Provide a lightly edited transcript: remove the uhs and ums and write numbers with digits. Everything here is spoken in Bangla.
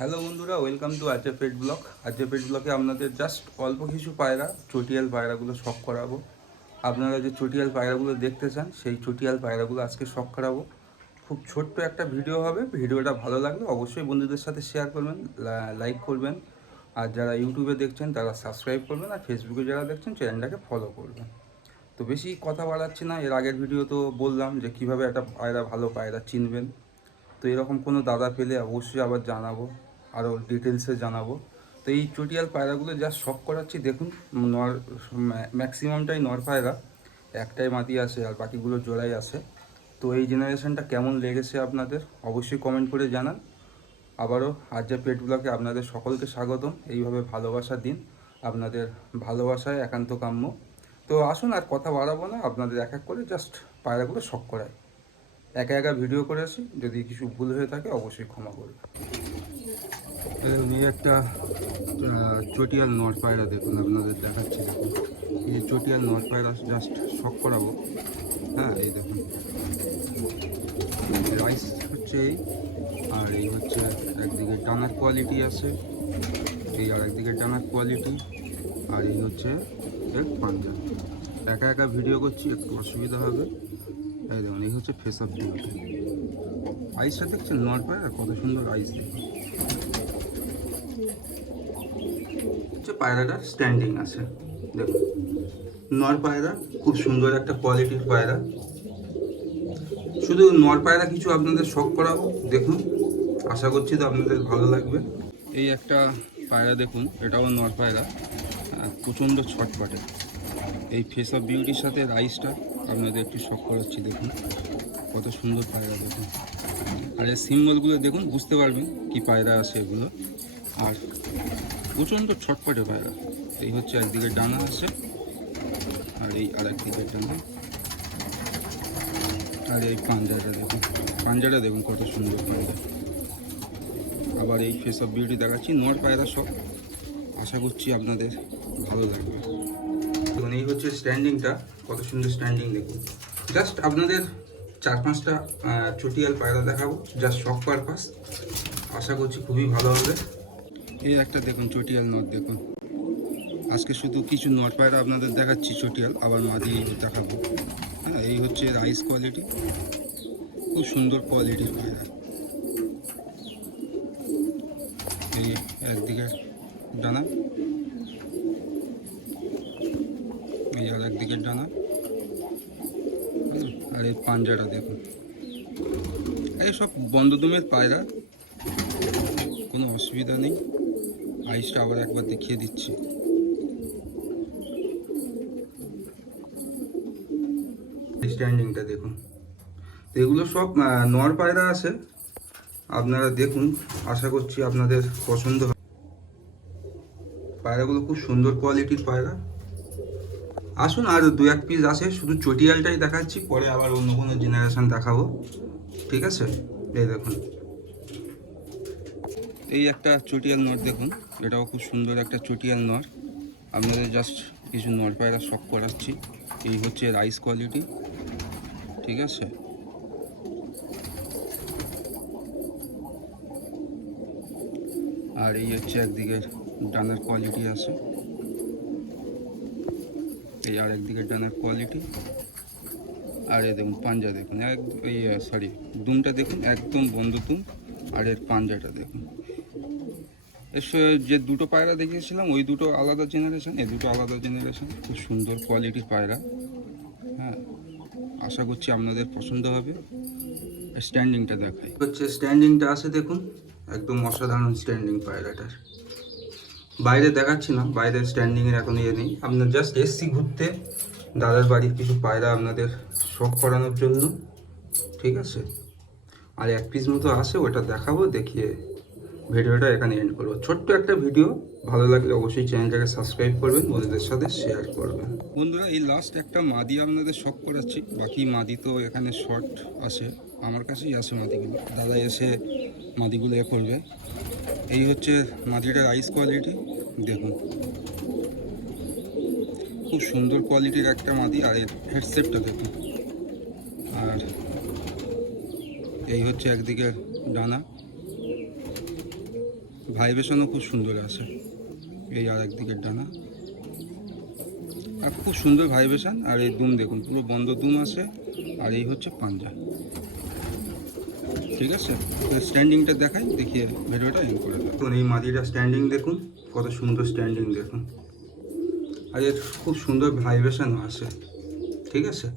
হ্যালো বন্ধুরা, ওয়েলকাম টু আজকে পেট ব্লক। আজকে পেট ব্লকে আপনাদের জাস্ট অল্প কিছু পায়রা, চটিয়াল পায়রাগুলো শখ করাবো। আপনারা যে চটিয়াল পায়রাগুলো দেখতে চান, সেই চটিয়াল পায়রাগুলো আজকে শখ করাবো। খুব ছোট্ট একটা ভিডিও হবে। ভিডিওটা ভালো লাগলে অবশ্যই বন্ধুদের সাথে শেয়ার করবেন, লাইক করবেন। আর যারা ইউটিউবে দেখছেন তারা সাবস্ক্রাইব করবেন, আর ফেসবুকে যারা দেখছেন চ্যানেলটাকে ফলো করবেন। তো বেশি কথা বাড়াচ্ছি না। এর আগের ভিডিও তো বললাম যে কীভাবে একটা পায়রা, ভালো পায়রা চিনবেন। তো এরকম কোনো দাদা পেলে অবশ্যই আবার জানাবো, আরও ডিটেলসে জানাবো। তো এই চটিয়াল পায়রাগুলো যা শখ করাচ্ছি দেখুন। নর ম্যাক্সিমামটাই নর পায়রা, একটাই মাদি আসে আর বাকিগুলো জোড়াই আসে। তো এই জেনারেশনটা কেমন লেগেছে আপনাদের অবশ্যই কমেন্ট করে জানান। আবারও আজকে পেট ব্লকে আপনাদের সকলকে স্বাগতম। এইভাবে ভালোবাসা দিন, আপনাদের ভালোবাসায় একান্ত কাম্য। তো আসুন, আর কথা বাড়াবো না, আপনাদের এক এক করে জাস্ট পায়রাগুলো শখ করায়। একা একা ভিডিও করেছি, যদি কিছু ভুল হয়ে থাকে অবশ্যই ক্ষমা করবে। এই একটা চটিয়াল নর পায়রা দেখুন, আপনাদের দেখাচ্ছি। দেখুন এই চটিয়াল নর পায়রা জাস্ট শখ করাবো। হ্যাঁ, এই দেখুন রাইস হচ্ছে এই, আর এই হচ্ছে একদিকে ডানার কোয়ালিটি আছে, এই আর একদিকে ডানার কোয়ালিটি, আর এই হচ্ছে এর পাঞ্জা। একা একা ভিডিও করছি, একটু অসুবিধা হবে। এই দেখুন, এই হচ্ছে ফেস অফ বিউটি। আইসটা দেখছেন নর পায়রা, কত সুন্দর আইস দেখুন। হচ্ছে পায়রাটার স্ট্যান্ডিং আছে দেখুন। নর পায়রা খুব সুন্দর একটা কোয়ালিটির পায়রা। শুধু নর পায়রা কিছু আপনাদের শখ করাবো, দেখুন। আশা করছি তো আপনাদের ভালো লাগবে। এই একটা পায়রা দেখুন, এটাও নর পায়রা, প্রচণ্ড ছটপটে। এই ফেস অফ বিউটির সাথে রাইসটা আপনাদের একটু শখ করাচ্ছি, দেখুন কত সুন্দর পায়রা দেখুন। আর এই সিম্বলগুলো দেখুন, বুঝতে পারবেন কি পায়রা আছে এগুলো। আর প্রচণ্ড ছটপটে পায়রা। এই হচ্ছে একদিকে ডানা আছে, আর এই আর একদিকে ডানা। আর এই পাঞ্জাটা দেখুন, পাঞ্জাটা দেখুন কত সুন্দর পায়রা। আবার এই ফেস অফ বিউটি দেখাচ্ছি, নর পায়রা সব। আশা করছি আপনাদের ভালো লাগবে। দেখুন এই হচ্ছে স্ট্যান্ডিংটা, কত সুন্দর স্ট্যান্ডিং দেখুন। জাস্ট আপনাদের 4-5টা চটিয়াল পায়রা দেখাবো, জাস্ট শখ পারপাস। আশা করছি খুবই ভালো হবে। এই একটা দেখুন চটিয়াল নর দেখুন। আজকে শুধু কিছু নর পায়রা আপনাদের দেখাচ্ছি চটিয়াল, আবার মাদি দেখাবো। হ্যাঁ, এই হচ্ছে রাইস কোয়ালিটি, খুব সুন্দর কোয়ালিটির পায়রা। এই একদিকে ডানা, এই আর একদিকের ডানা, আর এই পাঞ্জাটা দেখুন। এই সব বন্ধদমের পায়রা, কোনো অসুবিধা নেই। আইসটা আবার একবার দেখিয়ে দিচ্ছি। স্ট্যান্ডিংটা দেখুন। এগুলো সব নর পায়রা আছে, আপনারা দেখুন। আশা করছি আপনাদের পছন্দ হবে। পায়রাগুলো খুব সুন্দর কোয়ালিটির পায়রা। আসুন, আর 2-1 পিস আছে, শুধু চটিয়ালটাই দেখাচ্ছি, পরে আবার অন্য কোনো জেনারেশন দেখাবো, ঠিক আছে? এই দেখুন, এই একটা চটিয়াল নর দেখুন, এটাও খুব সুন্দর একটা চটিয়াল নর। আপনাদের জাস্ট কিছু নর পায়রা শখ করাচ্ছি। এই হচ্ছে রাইস কোয়ালিটি, ঠিক আছে? আর এই হচ্ছে একদিকে ডানার কোয়ালিটি আছে, এই আর একদিকে ডানার কোয়ালিটি। আর এই দেখুন পাঞ্জা দেখুন, দুমটা দেখুন, একদম বন্ধ দুম। আর এর পাঞ্জাটা দেখুন। যে দুটো পায়রা দেখিয়েছিলাম, ওই দুটো আলাদা জেনারেশন, এই দুটো আলাদা জেনারেশন। খুব সুন্দর কোয়ালিটির পায়রা। হ্যাঁ, আশা করছি আপনাদের পছন্দ হবে। স্ট্যান্ডিংটা দেখাই, হচ্ছে স্ট্যান্ডিংটা আছে দেখুন, একদম অসাধারণ স্ট্যান্ডিং পায়রাটার। বাইরে দেখাচ্ছি না, বাইরের স্ট্যান্ডিংয়ের এখন ইয়ে নেই। আপনার জাস্ট এসছি ঘুরতে, দাদার বাড়ির কিছু পায়রা আপনাদের শখ করানোর জন্য, ঠিক আছে? আর 1 পিস মতো আছে, ওটা দেখাবো, দেখিয়ে ভিডিওটা এখানে এন্ড করবো। ছোট্ট একটা ভিডিও, ভালো লাগলে অবশ্যই চ্যানেলটাকে সাবস্ক্রাইব করবেন, বন্ধুদের সাথে শেয়ার করবেন। বন্ধুরা, এই লাস্ট একটা মাদি আপনাদের শখ করাচ্ছি। বাকি মাদি তো এখানে শর্ট আসে, আমার কাছেই আসে মাদিগুলো। দাদা এসে মাদিগুলো এ করবে। এই হচ্ছে মাদিটার আইস কোয়ালিটি দেখুন, খুব সুন্দর কোয়ালিটির একটা মাদি। আর এর হেডসেটটা দেখুন। আর এই হচ্ছে একদিকে ডানা, ভাইব্রেশনও খুব সুন্দর আছে। এই আর একদিকের ডানা, আর খুব সুন্দর ভাইব্রেশন। আর এই দুম দেখুন, পুরো বন্ধ দুম আছে। আর এই হচ্ছে পাঞ্জা। ঠিক আছে, স্ট্যান্ডিংটা দেখাই, দেখিয়ে ভিডিওটা এন্ড করে দেবো। এই মাদিটা স্ট্যান্ডিং দেখুন, কত সুন্দর স্ট্যান্ডিং দেখুন। আর এর খুব সুন্দর ভাইব্রেশনও আছে। ঠিক আছে।